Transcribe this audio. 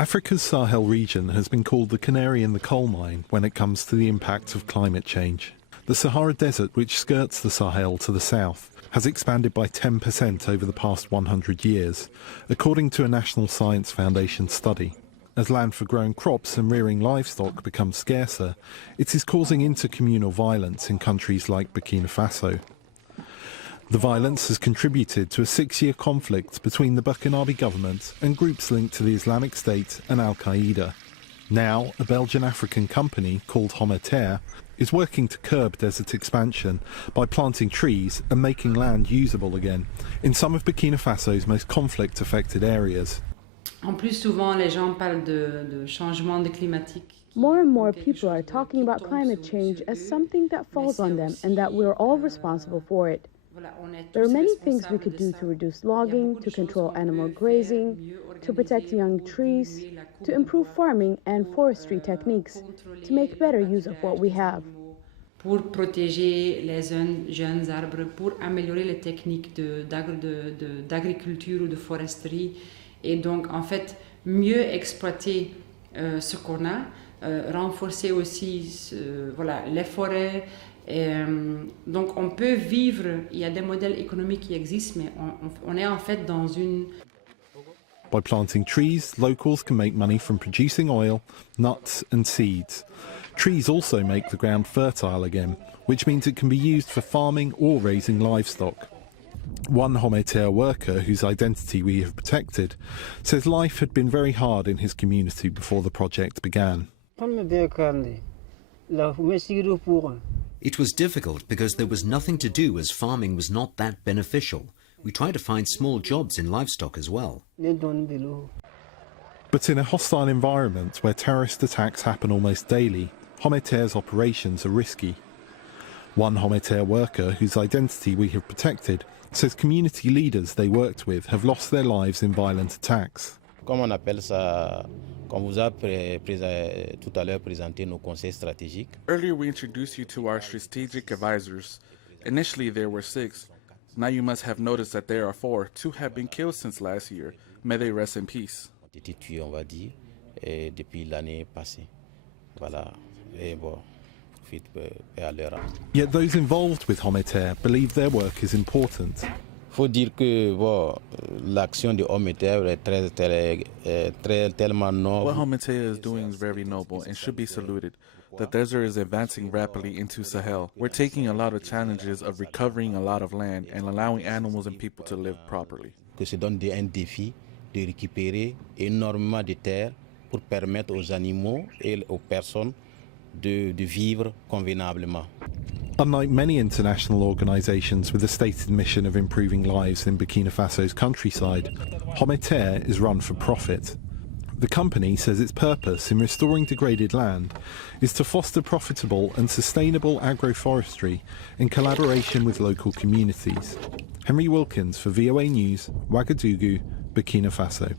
Africa's Sahel region has been called the canary in the coal mine when it comes to the impact of climate change. The Sahara Desert, which skirts the Sahel to the south, has expanded by 10% over the past 100 years, according to a National Science Foundation study. As land for growing crops and rearing livestock becomes scarcer, it is causing intercommunal violence in countries like Burkina Faso. The violence has contributed to a 6-year conflict between the Burkinabe government and groups linked to the Islamic State and Al-Qaeda. Now, a Belgian-African company called Hommes is working to curb desert expansion by planting trees and making land usable again in some of Burkina Faso's most conflict-affected areas. En plus, souvent, les gens parlent de changement climatique. More and more people are talking about climate change as something that falls on them and that we're all responsible for it. There are many things we could do to reduce logging, to control animal grazing, to protect young trees, to improve farming and forestry techniques, to make better use of what we have. Pour protéger les jeunes arbres, pour améliorer les techniques d'agriculture ou de foresterie, et donc en fait mieux exploiter ce qu'on a, renforcer aussi les forêts. Donc on peut vivre, il y a des modèles économiques qui existent, mais on est en fait dans une... By planting trees, locals can make money from producing oil, nuts and seeds. Trees also make the ground fertile again, which means it can be used for farming or raising livestock. One Hommes worker, whose identity we have protected, says life had been very hard in his community before the project began. It was difficult because there was nothing to do as farming was not that beneficial. We tried to find small jobs in livestock as well. But in a hostile environment where terrorist attacks happen almost daily, Hommes operations are risky. One Hommes worker, whose identity we have protected, says community leaders they worked with have lost their lives in violent attacks. Comme on appelle ça, quand vous a tout à l'heure présenté nos conseils stratégiques. Earlier we introduced you to our strategic advisors. Initially there were 6. Now you must have noticed that there are 4. 2 have been killed since last year. May they rest in peace. Été tués, on va dire, depuis l'année passée. Voilà. Et bon. Yet those involved with Hommes believe their work is important. Faut dire que l'action de Hommes est tellement noble. What Hommes is doing is very noble and should be saluted. The desert is advancing rapidly into Sahel. We're taking a lot of challenges of recovering a lot of land and allowing animals and people to live properly. Que se donne un défi de récupérer énormément de terre pour permettre aux animaux et aux personnes de vivre convenablement. Unlike many international organisations with a stated mission of improving lives in Burkina Faso's countryside, Hommes is run for profit. The company says its purpose in restoring degraded land is to foster profitable and sustainable agroforestry in collaboration with local communities. Henry Wilkins for VOA News, Ouagadougou, Burkina Faso.